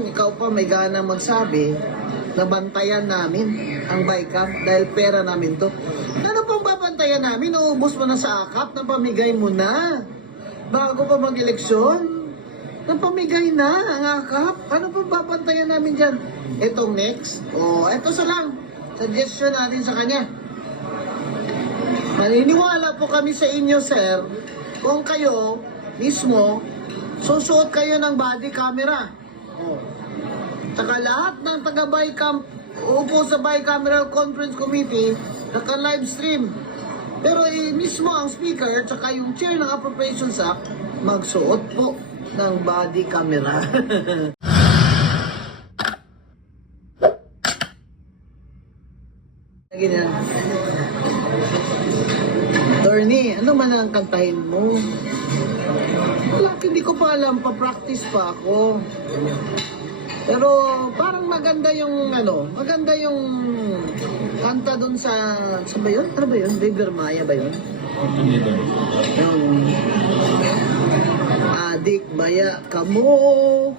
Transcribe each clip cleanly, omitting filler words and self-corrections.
Ngayon, ikaw pa may gana magsabi na bantayan namin ang BICAM dahil pera namin to. Ano pang babantayan namin? Uubos mo na sa akap, napamigay mo na. Bago pa mag-eleksyon, napamigay na ang akap. Ano pang babantayan namin dyan? Itong next, ito sa lang. Suggestion natin sa kanya. Maniniwala po kami sa inyo, sir, kung kayo mismo susuot kayo ng body camera. Saka lahat ng taga-BICAM upo sa Bicameral Conference Committee naka-live stream. Pero mismo ang speaker tsaka yung chair ng Appropriations Act magsuot po ng body camera. Ganyan. Attorney, ano man ang kantahin mo? Wala, hindi ko pa alam, pa-practice pa ako. Pero parang maganda yung maganda yung kanta doon sa ba yun? Ano ba yun? River Maya ba yun? Yung adik baya kamo.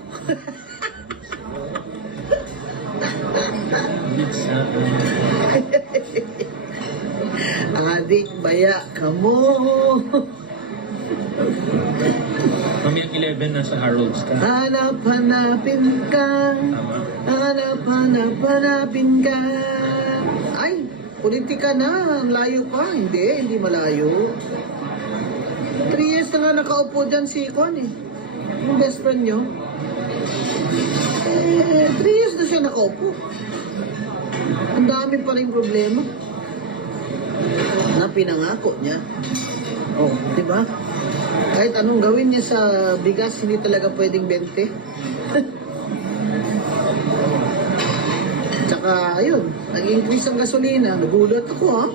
Adik baya kamo. Mamayang 11 nasa Harolds ka. Hanap-hanapin ka. Tama. Hanap-hanapin ka. Ay, politika na. Layo pa. Hindi malayo. 3 years na nga nakaupo dyan si Kwan eh. Yung best friend nyo. 3 years na siya nakaupo. Ang dami pa rin problema na pinangako niya. Di ba? Kahit anong gawin niya sa bigas, hindi talaga pwedeng 20. Tsaka, ayun, nag-increase ang gasolina. Nagulat ako, ha?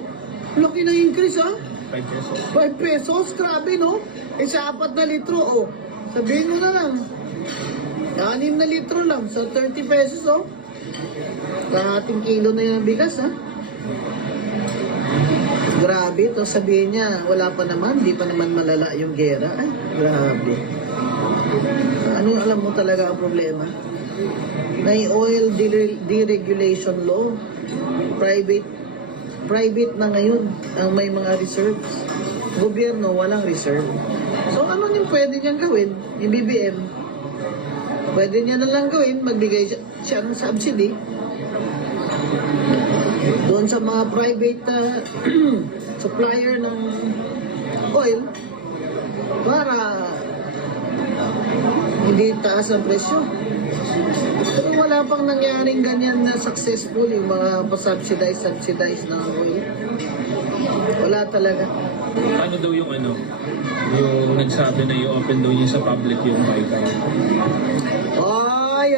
Laki na increase, ha? 5 pesos. 5 pesos, grabe, no? Sa 4 na litro, sabihin mo na lang. 6 na litro lang, sa 30 pesos, Kalahating kilo na yung bigas, ha? Grabe, to sabihin niya, wala pa naman, di pa naman malala yung gera. Ay, grabe. Ano alam mo talaga ang problema? May oil deregulation law. Private na ngayon ang may mga reserves. Gobyerno, walang reserve. So, ano yung pwede niyang gawin? Yung BBM, pwede niya na lang gawin, magbigay siya ng subsidy doon sa mga private supplier ng oil para hindi taas ang presyo. Pero wala pang nangyaring ganyan na successful yung mga subsidize ng oil. Wala talaga. Ano daw yung yung nagsabi na i-open daw niya sa public yung BICAM? Ay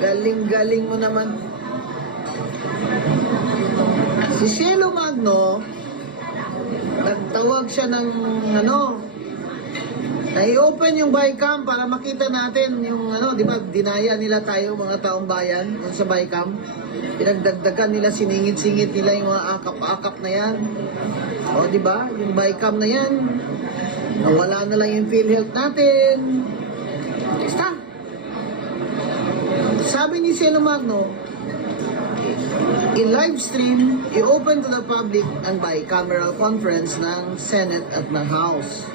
galing-galing mo naman. Si Cielo Magno, nagtawag siya ng na-i-open yung BICAM para makita natin yung di ba, dinaya nila tayo mga taong bayan sa BICAM. Pinagdagdagan nila, siningit-singit nila yung mga akap-akap na yan. Di ba, yung BICAM na yan, nawala na lang yung PhilHealth natin. Basta. Sabi ni Cielo Magno, i-live stream, i-open to the public ang bicameral conference ng Senate at ng House.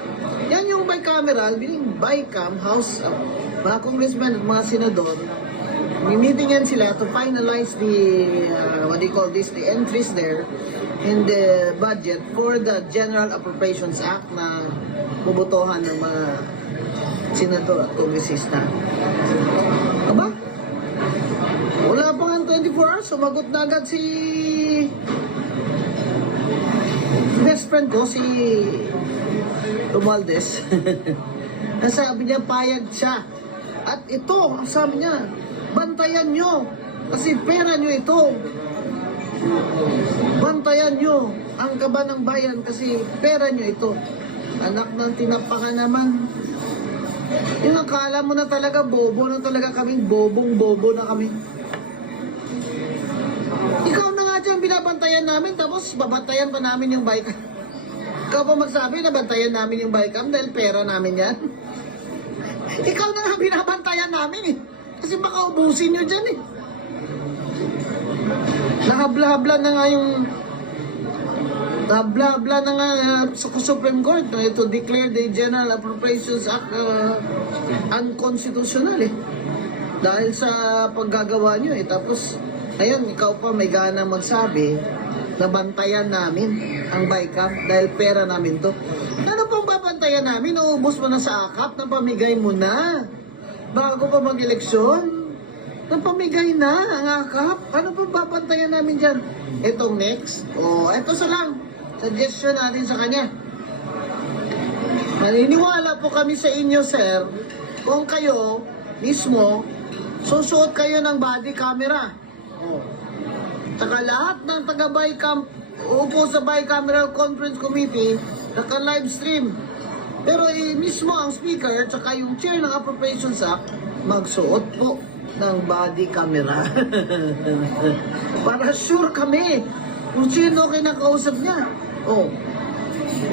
Yan yung bicameral, meaning BICAM, House, mga congressmen at mga senador, meeting yan sila to finalize the, the entries there in the budget for the General Appropriations Act na bubutohan ng mga senador at kongresista. Aba? Wala pa nga 24 hours, sumagot na agad si best friend ko, si Romualdez. Nasabi niya, payag siya. At ito, sabi niya, bantayan nyo, kasi pera nyo ito. Bantayan nyo ang kaban ng bayan, kasi pera nyo ito. Anak ng tinapakan naman. Yung akala mo na talaga, bobo na talaga kami, bobong-bobo na kami. Ikaw na nga dyan, binabantayan namin, tapos babantayan pa namin yung BICAM. Ikaw pa magsabi na bantayan namin yung BICAM dahil pera namin yan. Ikaw na nga binabantayan namin eh. Kasi baka ubusin nyo dyan eh. Nahabla-habla na nga yung Bla-bla na nga sa Supreme Court to declare the General Appropriations Act unconstitutional eh. Dahil sa paggagawa nyo eh. Tapos, ayun, ikaw pa may gana magsabi na bantayan namin ang BICAM dahil pera namin to. Ano pang babantayan namin? Naubos mo na sa akap, napamigay mo na. Bago pa mag-eleksyon, napamigay na ang akap. Ano pang babantayan namin dyan? Itong next, eto sa lang. Suggestion natin sa kanya. Naniniwala po kami sa inyo, sir, kung kayo mismo susuot kayo ng body camera. Saka lahat ng taga-BICAM uupo sa Bicameral Conference Committee naka-live stream. Pero mismo ang speaker at saka yung chair ng Appropriations Act magsuot po ng body camera. Para sure kami kung sino kinakausap niya.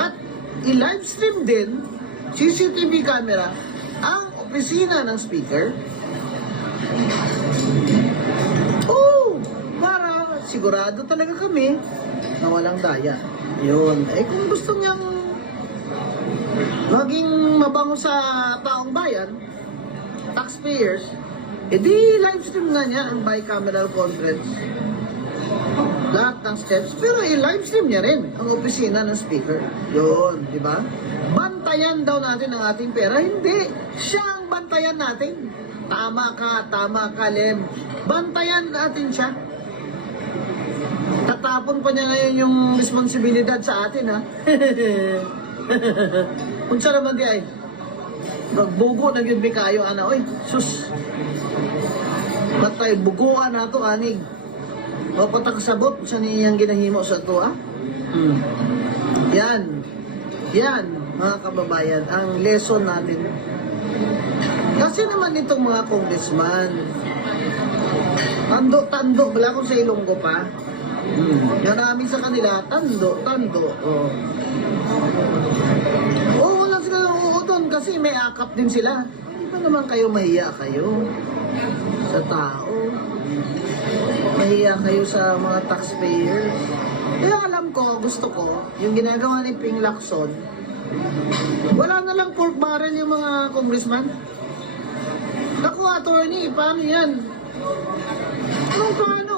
At i-live stream din, CCTV camera, ang opisina ng speaker. Para sigurado talaga kami na walang daya. Yun. Kung gusto niyang maging mabango sa taong bayan, taxpayers, edi live stream nga niya ang bicameral conference. Lahat ng steps, pero i-live stream niya rin ang opisina ng speaker. Yun, di ba? Bantayan daw natin ang ating pera. Hindi. Siya ang bantayan natin. Tama ka, Lem. Bantayan natin siya. Tatapon pa niya ngayon yung responsibilidad sa atin, ha? Unsa naman di ay? Magbugo na yun kayo, ana. Oy, sus. Batay, buguan na to, anig. O patakasabot sa niyang ginahimo sa ito, ha? Yan, mga kababayan, ang lesson natin. Kasi naman itong mga congressman, tando, wala kong sa Ilonggo pa. Marami sa kanila, tando. Wala sila doon kasi may akap din sila. Hindi ba naman kayo mahiya kayo sa tao? Mahiya kayo sa mga taxpayers? Kaya alam ko, gusto ko, yung ginagawa ni Ping Lacson, wala na lang pork barrel yung mga congressman. Naku, attorney, paano yan? Paano?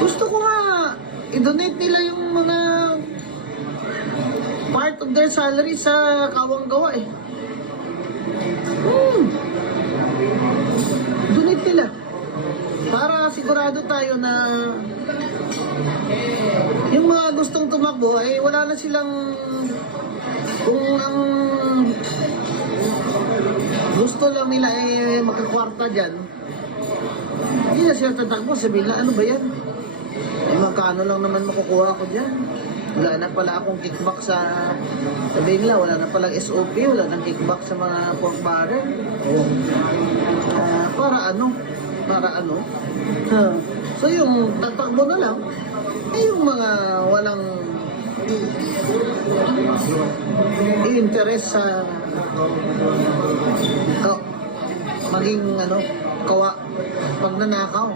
Gusto ko nga, i-donate nila yung mga part of their salary sa kawang gawa eh. Donate nila. Para sigurado tayo na yung mga gustong tumakbo ay wala na silang, kung ang gusto lang nila ay makakwarta dyan, hindi na sila tatakbo. Sabihin na, ano ba yan? Magkano lang naman makukuha ko dyan? Wala na pala akong kickback sa, sabihin nila, wala na palang SOP, wala na kickback sa mga pork barrel. Para ano? So yung tatakbo na lang, yung mga walang interest sa maging pagnanakaw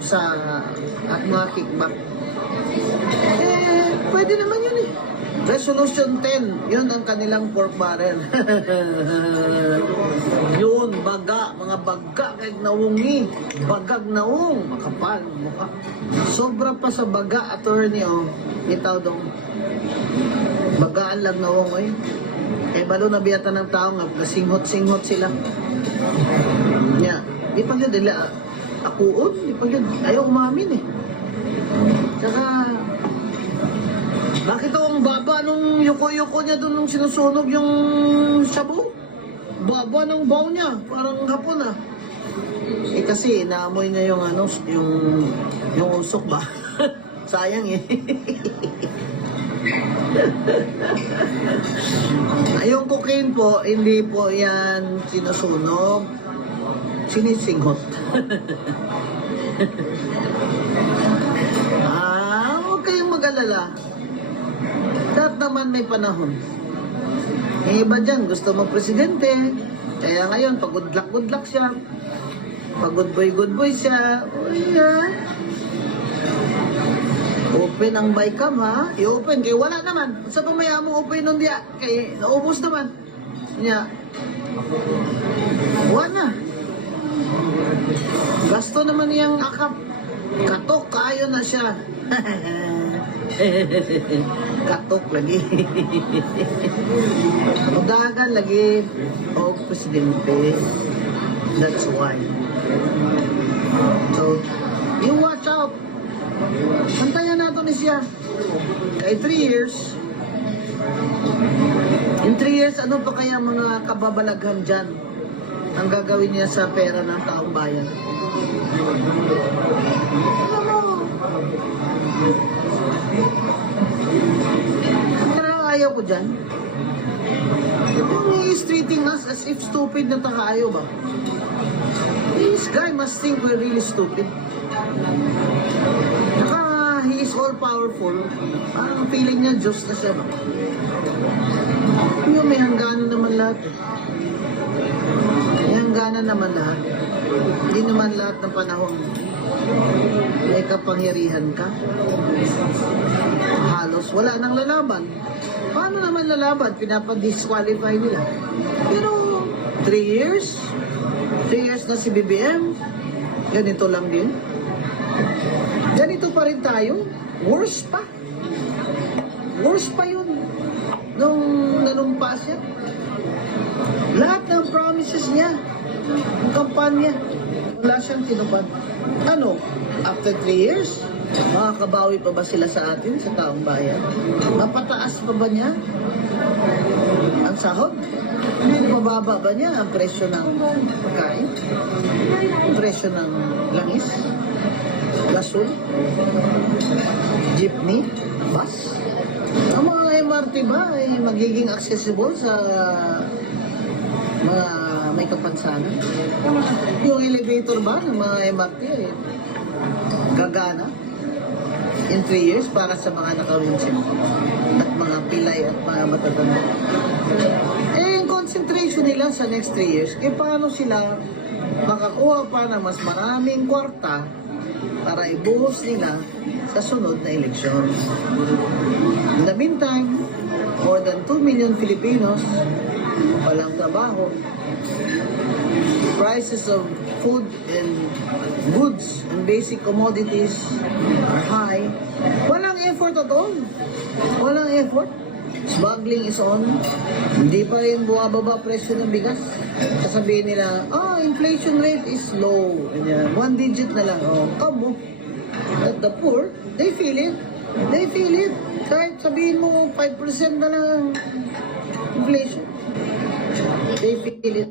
sa at mga kickback. Pwede naman yun eh. Resolution 10, yun ang kanilang pork barrel. Yun, mga baga kahit nawungi. Bagag nawung, makapal mukha. Sobra pa sa baga, attorney, itaw dong. Bagaan lang nawung, balo na biyata ng tao nga, singhot-singhot sila. Di pa yun, akuon, di pa yun. Ayaw umamin eh. Tsaka, bakit ang baba nung yuko-yuko niya doon nung sinusunog yung shabu? Baba ng baw niya, parang hapon ah. Kasi naamoy niya yung yung usok ba? Sayang eh. Yung cocaine po, hindi po yan sinusunog. Sinisinghot. Huwag kayong mag-alala. Lahat naman may panahon. Iba dyan, gusto mo presidente, Kaya ngayon, pag good luck siya, pag good boy siya, o yan. Open ang bycam ha, i-open, kaya wala naman. Sa pamaya mo open nun diya, kaya naubos naman. Niya, wala. Gasto naman niyang akap. Katok, kayo na siya. Katok lagi. Udagan lagi. O presidente. That's why. So, you watch out. Bantayan nato ni siya. Kay 3 years. In 3 years, ano pa kaya mga kababalaghan dyan ang gagawin niya sa pera ng taong bayan? Kaya ayaw ko dyan. He is treating us as if stupid na takaayo ba? This guy must think we're really stupid. He is all powerful. Parang feeling niya Diyos na siya ba? Yung may hangganan naman lahat eh. May hangganan naman lahat. Hindi naman lahat ng panahon may kapangyarihan ka. Halos wala nang lalaban. Paano naman lalaban? Pinapa-disqualify nila. Pero 3 years? 3 years na si BBM? Ganito lang din. Ganito pa rin tayo. Worse pa. Worse pa yun. Nung nanumpa siya. Lahat ng promises niya, ng kampanya, wala siyang tinupad. Ano? After 3 years, makakabawi pa ba sila sa atin, sa taong bayan? Mapataas pa ba niya ang sahod? Mababa ba niya ang presyo ng pagkain? Ang presyo ng langis? Gasol? Jeepney? Bus? Ang mga MRT ba ay magiging accessible sa mga may kapansanan? Yung elevator ba ng mga MRT ay gagana in 3 years para sa mga nakawinsin at mga pilay at mga matatanda? Eh, yung concentration nila sa next 3 years, eh paano sila makakuha pa ng mas maraming kwarta para ibuhos nila sa sunod na eleksyon? In the meantime, more than 2 million Filipinos walang trabaho. Prices of food and goods and basic commodities are high. Walang effort at all. Walang effort. Smuggling is on. Hindi pa rin buwababa presyo ng bigas. Sasabihin nila, inflation rate is low. Ganyan. 1 digit na lang. Come on. At the poor, they feel it. They feel it. Kahit sabihin mo 5% na lang inflation. They feel it.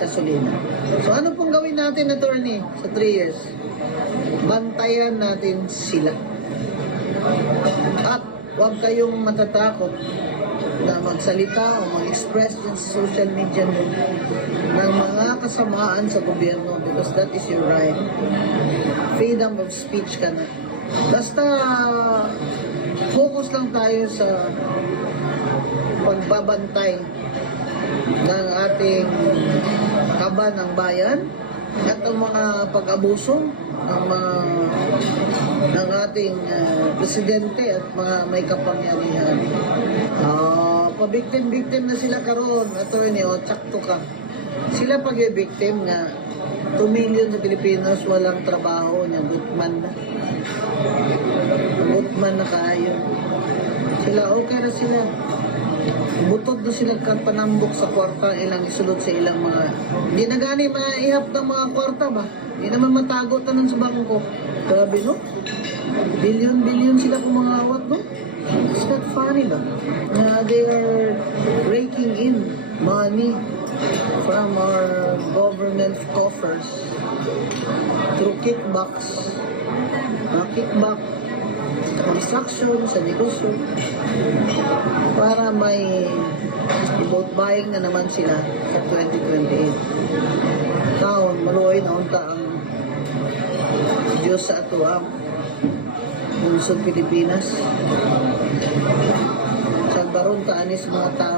Gasolina. So ano pong gawin natin, attorney, sa 3 years? Bantayan natin sila. At huwag kayong matatakot na magsalita o mag-express sa social media mo ng mga kasamaan sa gobyerno because that is your right. Freedom of speech ka na. Basta focus lang tayo sa pagbabantay ng ating kaban ng bayan at ang mga pag-abuso ng ating presidente at mga may kapangyarihan. Pabiktim-biktim na sila karon, attorney, tsakto ka. Sila pag-victim na 2 million sa Pilipinos walang trabaho niya, gutman na. Gutman na kayo. Sila, okay na sila. Butod na sila panambok sa kwarta, ilang isulot sa ilang mga... Hindi na gani maihap ng mga kwarta ba? Hindi naman matago tanan sa bangko. Grabe, no? Billion sila kumangawat, no? It's not funny ba? They are raking in money from our government coffers through kickbacks. Kickback construction sa negosyo para may vote buying na naman sila sa 2028. Taon, maluoy na unta ang Diyos sa ato ang lungsod Pilipinas. Sa baron taanis mga tao